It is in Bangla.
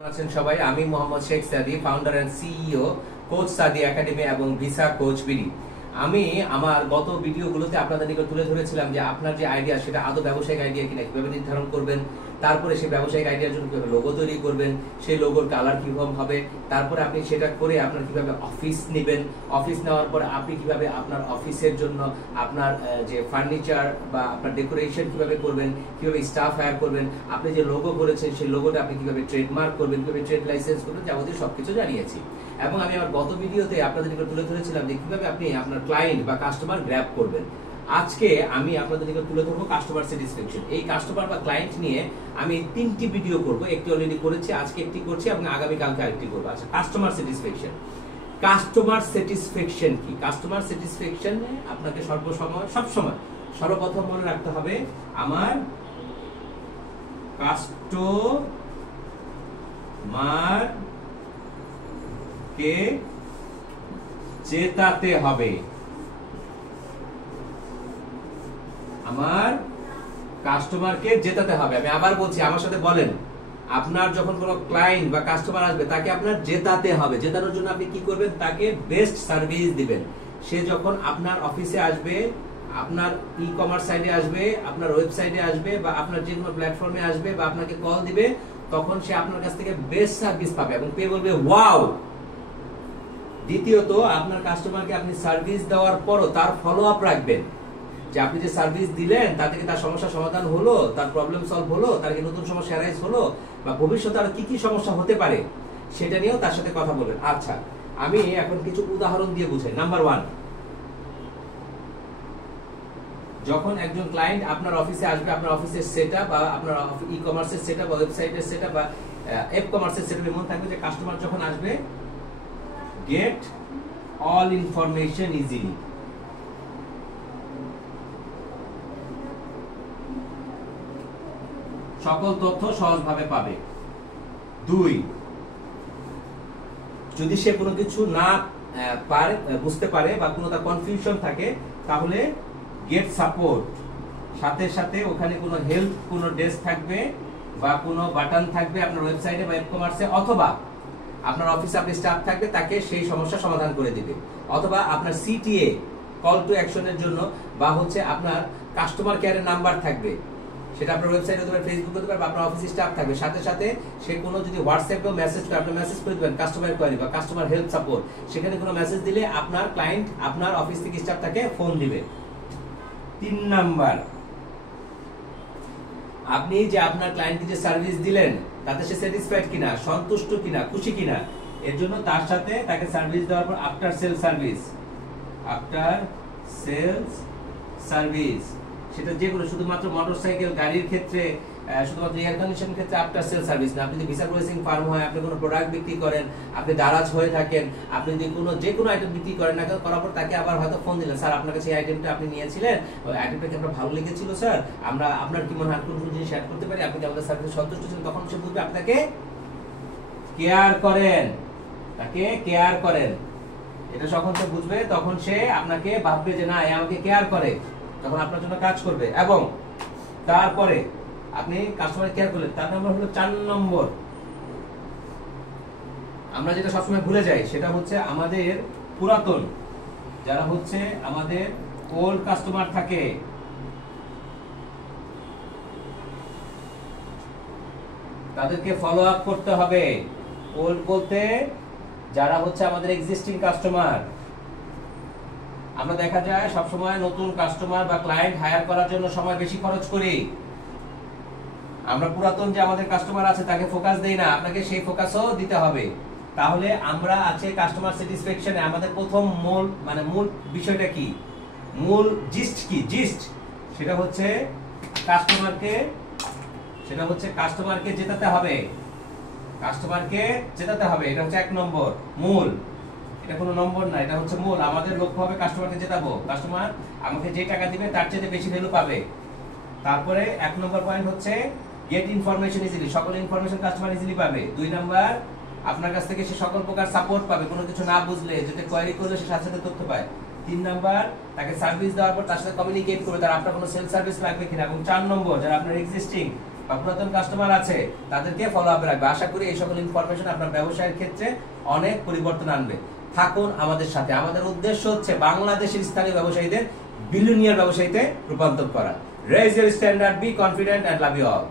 আছেন সবাই। আমি মোহাম্মদ শেখ সাদি, ফাউন্ডার এন্ড সিইও কোচ সাদি একাডেমি এবং ভিসা কোচ বিডি। আমি আমার গত ভিডিওগুলোতে আপনাদের নিকট তুলে ধরেছিলাম যে আপনার যে আইডিয়া সেটা আদৌ ব্যবসায়িক আইডিয়া কিনা, কিভাবে নির্ধারণ করবেন, তারপরে সেই ব্যবসায়িক আইডিয়ার জন্য কিভাবে লোগো তৈরি করবেন, সেই লোগোর কালার কিভাবে হবে, তারপরে আপনি সেটা করে আপনার কিভাবে অফিস নেবেন, অফিস নেওয়ার পরে আপনি কিভাবে আপনার অফিসের জন্য আপনার যে ফার্নিচার বা আপনার ডেকোরেশন কিভাবে করবেন, কিভাবে স্টাফ হায়ার করবেন, আপনি যে লোগো করেছেন সেই লোগোটা আপনি কিভাবে ট্রেডমার্ক করবেন, কিভাবে ট্রেড লাইসেন্স করবেন, যাবতীয় সবকিছু জানিয়েছি। এবং আমি আমার গত ভিডিওতে আপনাদের নিকট তুলে ধরেছিলাম যে কিভাবে আপনি আপনার ক্লায়েন্ট বা কাস্টমার গ্র্যাব করবেন। আজকে আমি আপনাদের নিকট তুলে ধরবো কাস্টমার স্যাটিসফ্যাকশন। এই কাস্টমার বা ক্লায়েন্ট নিয়ে আমি 3টি ভিডিও করব, একটি অলরেডি করেছি, আজকে একটি করছি এবং আগামী কালকে আরেকটি করব। আচ্ছা, কাস্টমার স্যাটিসফ্যাকশন। কাস্টমার স্যাটিসফ্যাকশন কি? কাস্টমার স্যাটিসফ্যাকশন আপনাকে সবসময় সর্বপ্রথম মনে রাখতে হবে, আমার কাস্টমার কে জেতাতে হবে। আমার কাস্টমারকে জেতাতে হবে। আমি আবার বলছি, আমার সাথে বলেন, আপনার যখন কোনো ক্লায়েন্ট বা কাস্টমার আসবে তাকে আপনার জেতাতে হবে। জেতানোর জন্য আপনি কি করবেন? তাকে বেস্ট সার্ভিস দিবেন। সে যখন আপনার অফিসে আসবে, আপনার ই কমার্স সাইটে আসবে, আপনার ওয়েবসাইটে আসবে বা আপনার যে কোনো প্ল্যাটফর্মে আসবে বা আপনাকে কল দিবে, তখন সে আপনার কাছ থেকে বেস্ট সার্ভিস পাবে এবং পেয়ে বলবে ওয়াও। দ্বিতীয়ত, আপনার কাস্টমারকে আপনি সার্ভিস দেওয়ার পরও তার ফলো আপ রাখবেন, যে আপনি যে সার্ভিস দিলেন তা থেকে তার সমস্যা সমাধান হলো, তার প্রবলেম সলভ হলো, তার কি নতুন সমস্যা অ্যারাইজ হলো বা ভবিষ্যতে আর কি কি সমস্যা হতে পারে সেটা নিয়েও তার সাথে কথা বলবেন। আচ্ছা, আমি এখন কিছু উদাহরণ দিয়ে বুঝাই। নাম্বার 1, যখন একজন ক্লায়েন্ট আপনার অফিসে আসবে, আপনার অফিসের সেটআপ বা আপনার ই কমার্সের সেটআপ বা ওয়েবসাইটের সেটআপ বা অ্যাপ কমার্সের সেটআপ, মনে থাকবে যে কাস্টমার যখন আসবে, গেট অল ইনফরমেশন ইজিলি। সকল তথ্য সহজভাবে পাবে। 2, যদি সে কোনো কিছু না পারে, বুঝতে পারে বা কোনো তার কনফিউশন থাকে, তাহলে গেট সাপোর্ট। সাথে সাথে ওখানে কোনো হেল্প, কোনো ডেস্ক থাকবে বা কোনো বাটন থাকবে আপনার ওয়েবসাইটে বা অ্যাপ কমার্সে, অথবা আপনার অফিসে আপনি স্টাফ থাকবে, তাকে সেই সমস্যা সমাধান করে দিবে। অথবা আপনার সিটিএ, কল টু অ্যাকশনের জন্য, বা হচ্ছে আপনার কাস্টমার কেয়ারের নাম্বার থাকবে, সেটা আপনার ওয়েবসাইটে হতে পারে, ফেসবুকে হতে পারে, বা আপনার অফিসে স্টাফ থাকবে। সাথে সাথে সে কোনো যদি হোয়াটসঅ্যাপেও মেসেজ করে, আপনি মেসেজ করে দিবেন কাস্টমার কোয়ারি বা কাস্টমার হেল্প সাপোর্ট। সেখানে কোনো মেসেজ দিলে আপনার ক্লায়েন্ট আপনার অফিস থেকে স্টাফ তাকে ফোন দিবে। 3 নাম্বার, আপনি যে আপনার ক্লায়েন্টকে যে সার্ভিস দিলেন তাতে সে স্যাটিসফাইড কিনা, সন্তুষ্ট কিনা, খুশি কিনা, এর জন্য তার সাথে তাকে সার্ভিস দেওয়ার পর আফটার সেলস সার্ভিস, সেটা যে কোনো, শুধুমাত্র মোটরসাইকেল গাড়ির ক্ষেত্রে, শুধুমাত্র এয়ার কন্ডিশন ক্ষেত্রে আফটার সেল সার্ভিস না। আপনি যদি ভিসা প্রসেসিং ফার্ম হয়, আপনি কোনো প্রোডাক্ট বিক্রি করেন, আপনি দারাজ হয়ে থাকেন, আপনি যদি যে কোনো আইটেম বিক্রি করেন না, করার পর তাকে আবার হয়তো ফোন দিলেন, স্যার আপনার কাছে এই আইটেমটা আপনি নিয়েছিলেন, ওই আইটেমটা কি আপনার ভালো লেগেছিল স্যার, আমরা আপনার কি মনে হয় কোন কোন জিনিস অ্যাড করতে পারি, আপনি কি আমাদের সার্ভিসে সন্তুষ্ট ছিলেন, তখন সে বুঝবে আপনাকে কেয়ার করেন, তাকে কেয়ার করেন। এটা যখন সে বুঝবে, তখন সে আপনাকে ভাববে যে না, এ আমাকে কেয়ার করে, তখন আপনার জন্য কাজ করবে। এবং তারপরে আপনি কাস্টমার কেয়ার করলেন। তার নাম্বার হলো 4 নম্বর, আমরা যেটা সবসময় ভুলে যাই সেটা হচ্ছে আমাদের পুরাতন যারা হচ্ছে আমাদের ওল্ড কাস্টমার থাকে, তাদেরকে ফলো আপ করতে হবে। ওল্ড বলতে যারা হচ্ছে আমাদের এক্সিস্টিং কাস্টমার। আমরা দেখা যায় সবসময় নতুন কাস্টমার বা ক্লায়েন্ট হায়ার করার জন্য সময় বেশি খরচ করি, আমরা পুরাতন যে আমাদের কাস্টমার আছে তাকে ফোকাস দেই না। আপনাকে সেই ফোকাসও দিতে হবে। তাহলে আমরা আছে কাস্টমার স্যাটিসফ্যাকশনে আমাদের প্রথম মূল বিষয়টা কি, মূল জিস্ট কি, সেটা হচ্ছে কাস্টমারকে জেতাতে হবে। এটা হচ্ছে 1 নম্বর মূল। এটা কোনো নম্বর না, এটা হচ্ছে মূল। আমাদের লক্ষ্য হবে কাস্টমারকে জেতাবো, কাস্টমার আমাকে যে টাকা দিবে তার চেয়ে বেশি ভ্যালু পাবে। তারপরে 1 নম্বর পয়েন্ট হচ্ছে গেট ইনফরমেশন ইজিলি, সকল ইনফরমেশন কাস্টমার ইজিলি পাবে। 2 নাম্বার, আপনার কাছ থেকে সে সকল প্রকার সাপোর্ট পাবে, কোনো কিছু না বুঝলে যেটা কোয়েরি করলে সে সাথে সাথে তথ্য পায়। 3 নাম্বার, তাকে সার্ভিস দেওয়ার পর তার সাথে কমিউনিকেট করবে, তার আপনার কোনো সেলস সার্ভিস লাগবে কিনা। এবং 4 নম্বর, যারা আপনার এক্সিস্টিং বা পুরাতন কাস্টমার আছে তাদেরকে ফলো আপে রাখবে। আশা করি এই সকল ইনফরমেশন আপনার ব্যবসায়ের ক্ষেত্রে অনেক পরিবর্তন আনবে। থাকুন আমাদের সাথে। আমাদের উদ্দেশ্য হচ্ছে বাংলাদেশের স্থানীয় ব্যবসায়ীদের বিলিয়নিয়ার ব্যবসায়ীতে রূপান্তর করা। Raise your standard, be confident and love you all.